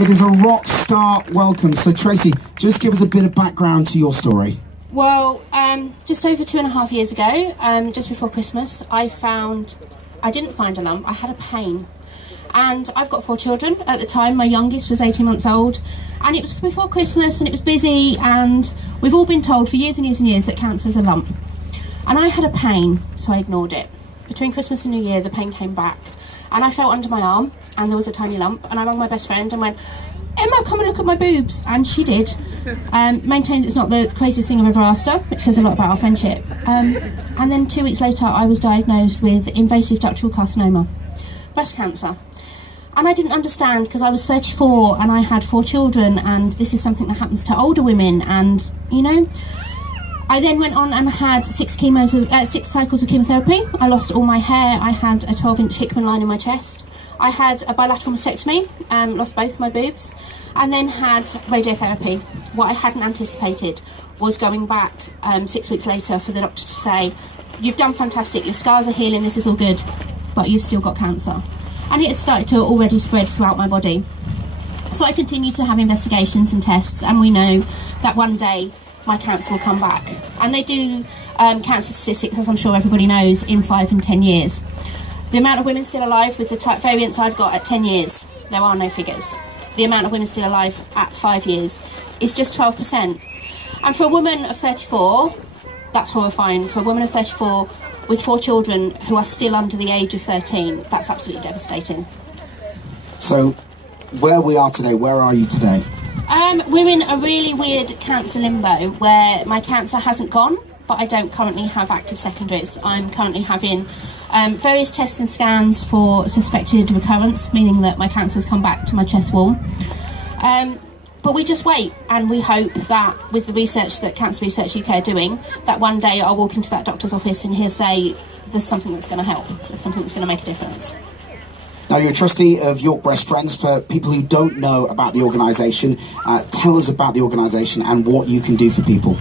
It is a rock star welcome. So Tracy, just give us a bit of background to your story. Well, just over 2.5 years ago, just before Christmas, I didn't find a lump, I had a pain. And I've got 4 children. At the time, my youngest was 18 months old. And it was before Christmas and it was busy, and we've all been told for years and years and years that cancer's a lump. And I had a pain, so I ignored it. Between Christmas and New Year, the pain came back. And I felt under my arm, and there was a tiny lump, and I rang my best friend and went, "Emma, come and look at my boobs." And she did. Maintains it's not the craziest thing I've ever asked her. It says a lot about our friendship. And then 2 weeks later, I was diagnosed with invasive ductal carcinoma, breast cancer. And I didn't understand, because I was 34 and I had 4 children, and this is something that happens to older women, and, you know. I then went on and had 6 cycles of chemotherapy. I lost all my hair. I had a 12-inch Hickman line in my chest. I had a bilateral mastectomy, lost both my boobs, and then had radiotherapy. What I hadn't anticipated was going back 6 weeks later for the doctor to say, "You've done fantastic, your scars are healing, this is all good, but you've still got cancer." And it had started to already spread throughout my body. So I continued to have investigations and tests, and we know that one day my cancer will come back. And they do cancer statistics, as I'm sure everybody knows, in 5 and 10 years. The amount of women still alive with the type variants I've got at 10 years, there are no figures. The amount of women still alive at 5 years is just 12%. And for a woman of 34, that's horrifying. For a woman of 34 with 4 children who are still under the age of 13, that's absolutely devastating. So, where we are today, where are you today? We're in a really weird cancer limbo where my cancer hasn't gone, but I don't currently have active secondaries. I'm currently having various tests and scans for suspected recurrence, meaning that my cancer's come back to my chest wall. But we just wait, and we hope that with the research that Cancer Research UK are doing, that one day I'll walk into that doctor's office and he'll say, "There's something that's going to help, there's something that's going to make a difference." Now, you're a trustee of York Breast Friends. For people who don't know about the organisation, tell us about the organisation and what you can do for people.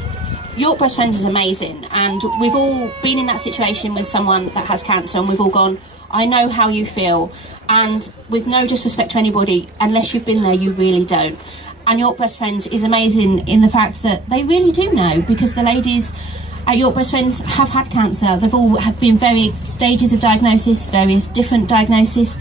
York Breast Friends is amazing, and we've all been in that situation with someone that has cancer, and we've all gone, "I know how you feel," and with no disrespect to anybody, unless you've been there, you really don't. And York Breast Friends is amazing in the fact that they really do know, because the ladies at York Breast Friends have had cancer. They've all been various stages of diagnosis, various different diagnoses,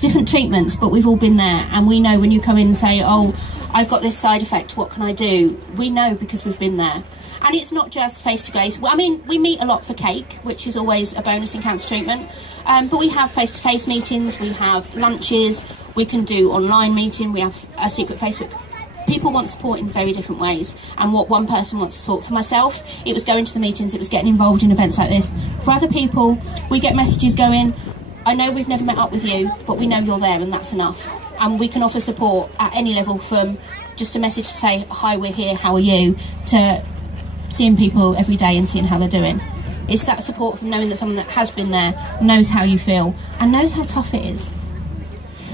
different treatments, but we've all been there, and we know when you come in and say, "Oh, I've got this side effect, what can I do?" We know because we've been there. And it's not just face-to-face. Well, I mean, we meet a lot for cake, which is always a bonus in cancer treatment, but we have face-to-face meetings, we have lunches, we can do online meeting, we have a secret Facebook. People want support in very different ways, and what one person wants to support. For myself, it was going to the meetings, it was getting involved in events like this. For other people, we get messages going, "I know we've never met up with you, but we know you're there, and that's enough." And we can offer support at any level, from just a message to say, "Hi, we're here, how are you?" to seeing people every day and seeing how they're doing. It's that support from knowing that someone that has been there knows how you feel and knows how tough it is.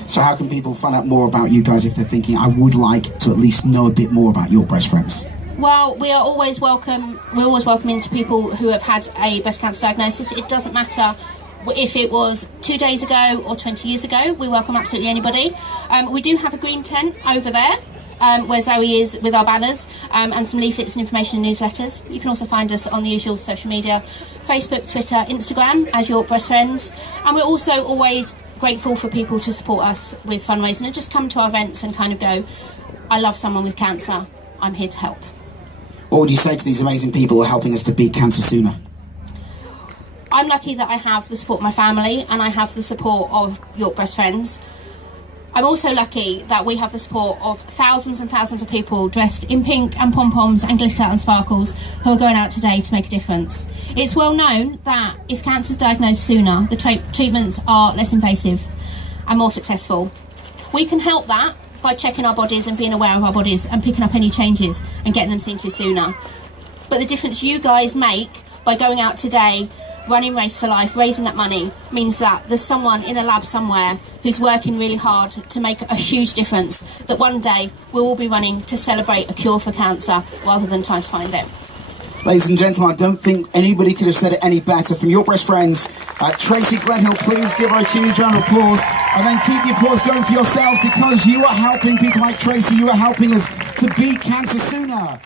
So how can people find out more about you guys if they're thinking, "I would like to at least know a bit more about York Breast Friends"? Well, we are always welcome. We're always welcoming to people who have had a breast cancer diagnosis. It doesn't matter if it was 2 days ago or 20 years ago. We welcome absolutely anybody. We do have a green tent over there, where Zoe is with our banners, and some leaflets and information and newsletters. You can also find us on the usual social media, Facebook, Twitter, Instagram, as York Breast Friends. And we're also always grateful for people to support us with fundraising and just come to our events and kind of go, "I love someone with cancer, I'm here to help." What would you say to these amazing people who are helping us to beat cancer sooner? I'm lucky that I have the support of my family, and I have the support of York Breast Friends. I'm also lucky that we have the support of thousands and thousands of people dressed in pink and pom-poms and glitter and sparkles who are going out today to make a difference. It's well known that if cancer is diagnosed sooner, the treatments are less invasive and more successful. We can help that by checking our bodies and being aware of our bodies and picking up any changes and getting them seen to sooner. But the difference you guys make by going out today, running Race for Life, raising that money, means that there's someone in a lab somewhere who's working really hard to make a huge difference, that one day we'll all be running to celebrate a cure for cancer rather than trying to find it. Ladies and gentlemen, I don't think anybody could have said it any better. From York Breast Friends, Tracy Glenhill, please give her a huge round of applause. And then keep the applause going for yourselves, because you are helping people like Tracy. You are helping us to beat cancer sooner.